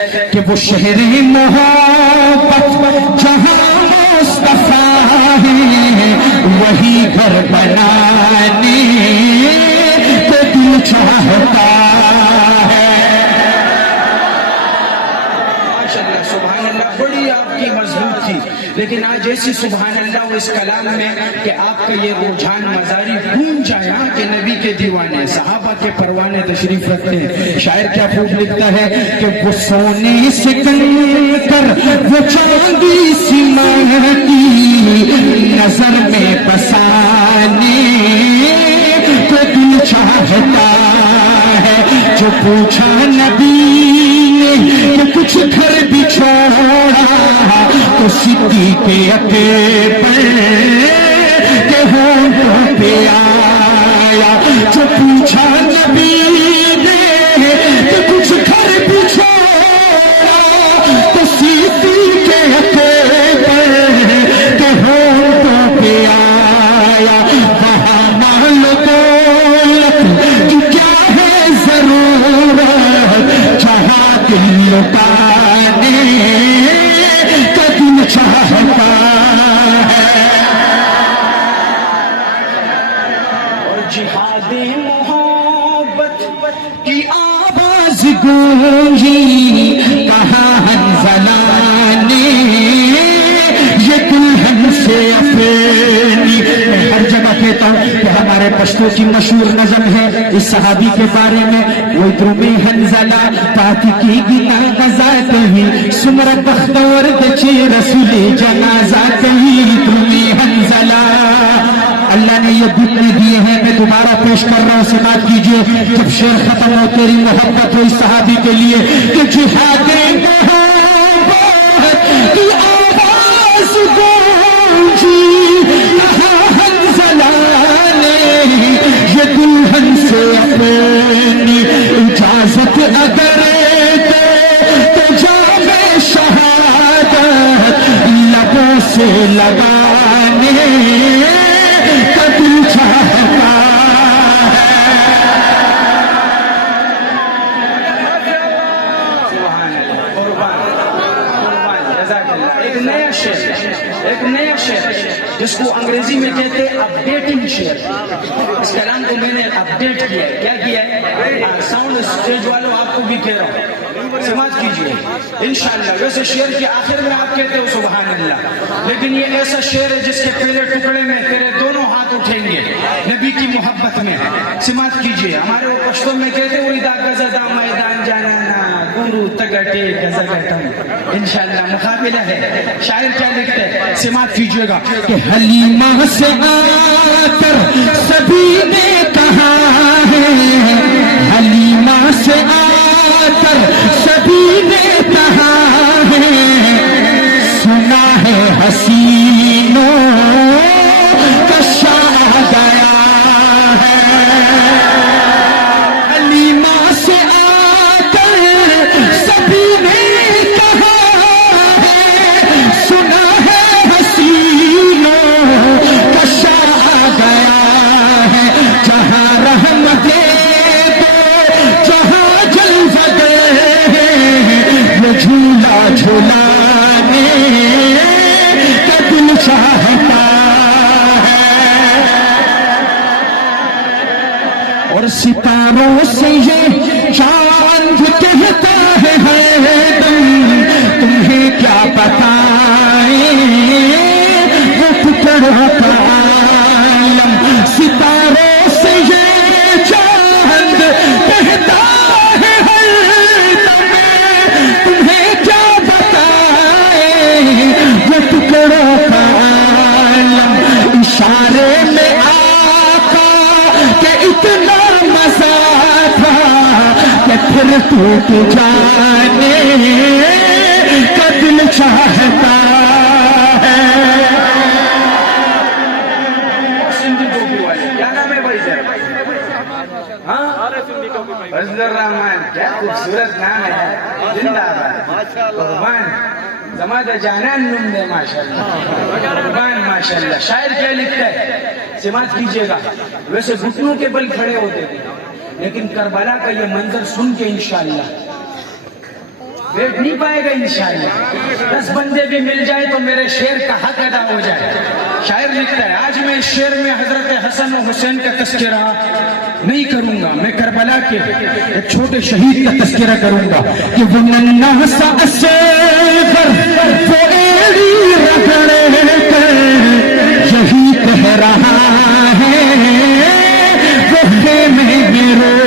کہ وہ شہر محبت جہاں مصطفیٰ ہے وہی گھر بنانے کو دل چاہتا ہے۔ ماشاءاللہ سبحان اللہ، بڑی آپ کی مضبوط تھی، لیکن آج ایسی سبحان اللہ اس کلام میں کہ آپ کا یہ رجحان مزاری گونج جائے کہ نبی کے دیوانے صحابہ کے پروانے تشریف رکھتے ہیں۔ شاعر کیا خوب لکھتا ہے کہ وہ سونے سے کنکر وہ چاندی سی مانگی نظر میں بسانے کو دل چاہتا ہے۔ جو پوچھا نبی نے کہ کچھ گھر بھی چھوڑا تو صدیق اکبر کے ہونٹوں پہ آیا۔ جو پوچھا نبی نے کہ کچھ گھر بھی چھوڑا تو صدیق اکبر کے ہونٹوں پہ آیا۔ وہاں مال دولت کی کیا ہے ضرورت جہاں دل لٹانے کا دل چاہتا ہے۔ اور جہاد محبت کی آواز گونجی کہاں حنظلہ نے یہ دلہن سے افینی۔ میں ہر جگہ کہتا ہوں کہ ہمارے پشتو کی مشہور نظم ہے اس صحابی کے بارے میں، وہ درمی حنظلہ پاتی کی گنا غزا کہیں سمر بختور دچے رسول جنازہ کہیں درمی حنظلہ۔ اللہ نے یہ دل دیے ہیں، میں دوبارہ پیش کر رہا ہوں، سماعت کیجئے۔ جب شعر ختم ہو تیری محبت ہو اس صحابی کے لیے کہ جہاد محبت کی آواز گونجی کہاں حنظلہ نے یہ دلہن سے اپنی اجازت اگر دے تو جام شہادت لبوں سے لگانے کا دل چاہتا ہے۔ ایک نیا شعر جس کو انگریزی میں کہتے ہیں اپڈیٹنگ شعر، اس کلام کو میں نے اپڈیٹ کیا ہے۔ کیا کیا ہے؟ ساؤنڈ اسٹیج والوں آپ کو بھی کہہ رہا ہوں، سماعت کیجئے انشاءاللہ۔ ویسے شعر کے آخر میں آپ کہتے ہو سبحان اللہ، لیکن یہ ایسا شعر ہے جس کے پہلے ٹکڑے میں تیرے دونوں ہاتھ اٹھیں گے نبی کی محبت میں۔ سماعت کیجئے، ہمارے وہ پشتوں میں کہتے ہیں اِدا گزدا میدان جانا گرو تگٹے گزگٹم، انشاءاللہ مقابلہ ہے۔ شاعر کیا لکھتے ہیں، سماعت کیجئے گا کہ حلیمہ سے آ کر سبھی نے کہا ہے، حلیمہ سے آ کر سبھی نے کہا ہے، سنا ہے حسینوں کا شاہ گیا ہے۔ حلیمہ سے آ کر سبھی نے کہا ہے، سنا ہے حسینوں کا شاہ گیا ہے۔ جہاں رحمت جھولا جھولانے کا دل چاہتا ہے۔ اور ستاروں سے یہ چاند کہتا ہے دم تمہیں کیا بتائیں وہ ٹکڑا کا عالم۔ ستاروں سے یہ چاند کہتا ٹکڑوں کا عالم، اشارے میں آقا کہ اتنا مزہ تھا کہ پھر ٹوٹ جانے کا دل چاہتا ہے۔ سندھی ٹوپی والے کیا نام ہے بھائی صاحب؟ فضل الرحمان، کیا خوبصورت نام ہے، زندہ باد قربان زمادہ جانان نم دے ماشاءاللہ قربان ماشاءاللہ۔ شاعر کیا لکھتا ہے، سماعت کیجئے گا۔ ویسے گھٹنوں کے بل کھڑے ہوتے تھے، لیکن کربلا کا یہ منظر سن کے انشاءاللہ بیٹھ نہیں پائے گا انشاءاللہ. 10 بندے بھی مل جائے تو میرے شعر کا حق ادا ہو جائے. شاعر لکھتا ہے آج میں اس شعر میں حضرت حسن و حسین کا تذکرہ نہیں کروں گا, میں کربلا کے ایک چھوٹے شہید کا تذکرہ کروں گا کہ وہ ننھا سا اصغر وہ ایڑی رگڑے کر یہی کہہ رہا ہے وہ خیمے میں رو